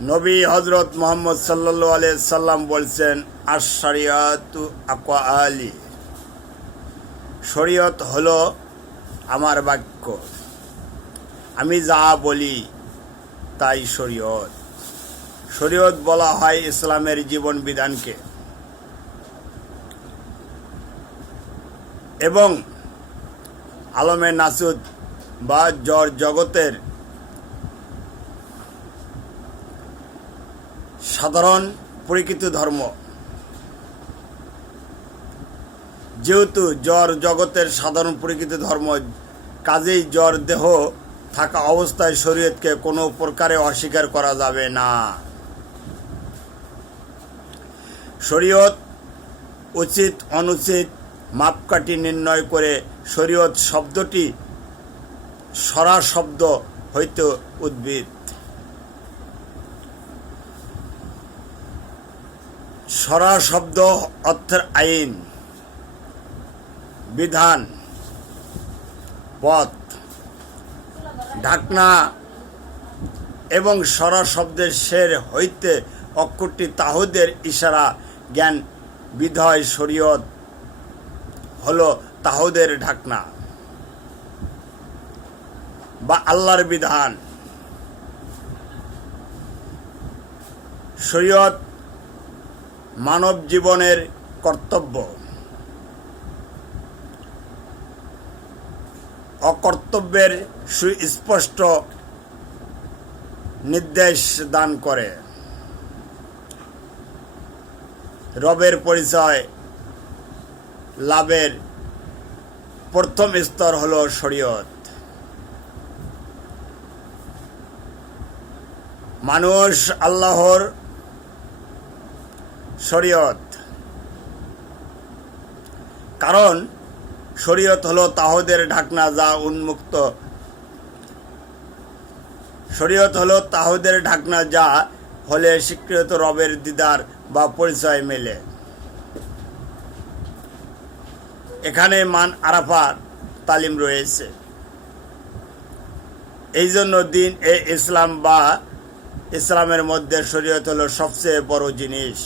নবী হজরত মোহাম্মদ সাল্লাল্লাহু আলাইহি সাল্লাম বলছেন, আশ-শরিয়াতু আকওয়ালি, শরীয়ত হলো আমার বাক্য, আমি যা বলি তাই শরীয়ত। শরীয়ত বলা হয় ইসলামের জীবন বিধানকে, এবং আলমে নাসুদ বা জগতের সাধারণ পরিচিত ধর্ম। যেহেতু জগতের সাধারণ পরিচিত ধর্ম, কাজেই দেহ থাকা অবস্থায় শরীয়তকে কোনো প্রকারে অস্বীকার করা যাবে না। শরীয়ত উচিত অনুচিত মাপকাঠি নির্ণয় করে শরীয়ত শব্দটি শরা শব্দ হইতে উদ্ভিদ। শরা শব্দ অর্থের আইন, বিধান, পথ, ঢাকনা, এবং শরা শব্দের শের হইতে অক্ষরটি তাহুদের ইশারা জ্ঞান বিধয় শরীয়ত হলো তাহুদের ঢাকনা বা আল্লাহর বিধান। শরীয়ত মানব জীবনের কর্তব্য, অকর্তব্যের সুস্পষ্ট নির্দেশ দান করে। রবের পরিচয় লাভের প্রথম স্তর হলো শরীয়ত। মানুষ আল্লাহর শরীয়ত, কারণ শরীয়ত হলো তাহুদের ঢাকনা যা উন্মুক্ত। শরীয়ত হলো তাহুদের ঢাকনা যা হলে স্বীকৃত রবের দিদার বা পরিচয় মেলে। এখানে মান আরাফার তালিম রয়েছে। এই জন্য দিন ইসলাম বা ইসলামের মধ্যে শরীয়ত হলো সবচেয়ে বড় জিনিস।